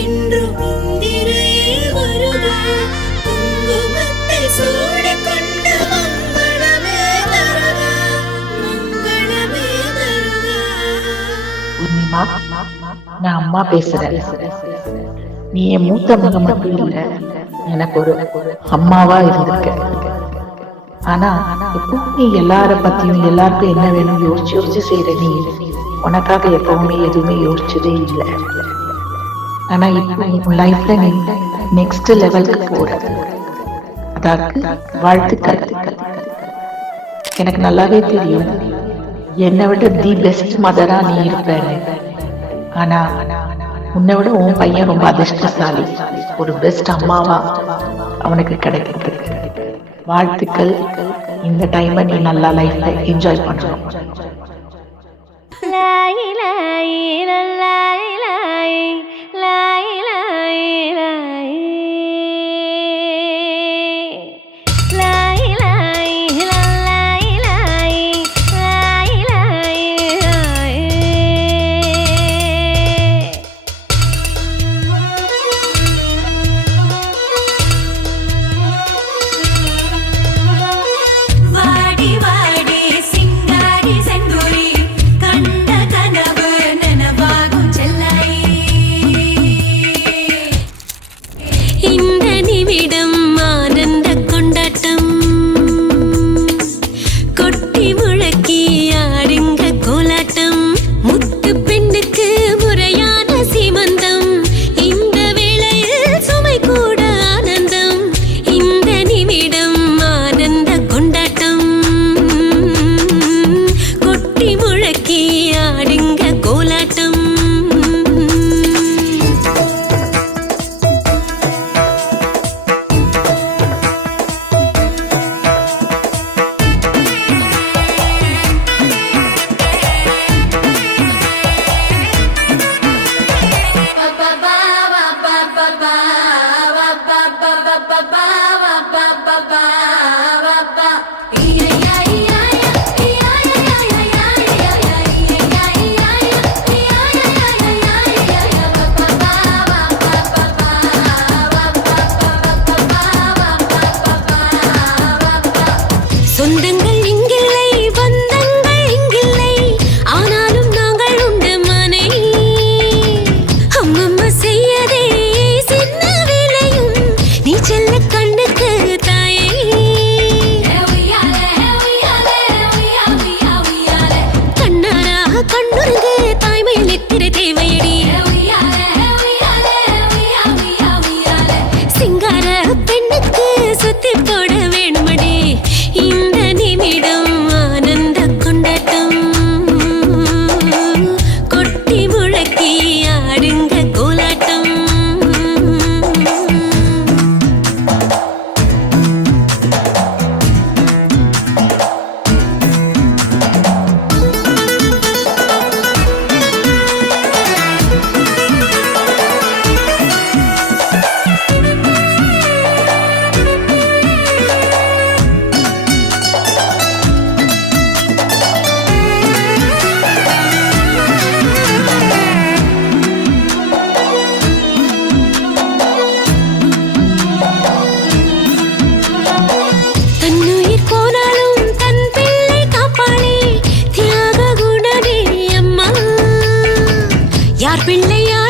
என்றும் இந்திரையே வருக குங்குமத்தை சூடிக்கொண்ட மங்களமே தருக மங்களமே தருக. பூர்ணிமா, நான் அம்மா பேசுறேன். நீ என் மூத்த மக மட்டும் இல்ல, எனக்கு ஒரு அம்மாவா இருந்திருக்க. ஆனா எப்பவும் நீ எல்லார பத்தியும் எல்லாருக்கும் என்ன வேணும் யோசிச்சு யோசிச்சு செய்யற நீ உனக்காக எப்பவுமே எதுவுமே யோசிச்சதே இல்லை. ஆனா இப்போ உன் லைஃப்ல நீ நெக்ஸ்ட் லெவலுக்கு போற, அதாவது வாழ்த்துக்கள். எனக்கு நல்லாவே தெரியும் என்னை விட தி பெஸ்ட் மதரா நீ இருப்பேன்னு. ஆனா உன்னை விட உன் பையன் ரொம்ப அதிர்ஷ்டசாலி, ஒரு பெஸ்ட் அம்மாவா அவனுக்கு கிடைக்கிறதுக்கு. வாழ்த்துக்கள். இந்த டைமை நீ நல்லா லைஃப்ல என்ஜாய் பண்ணணும். யார் பிள்ளையா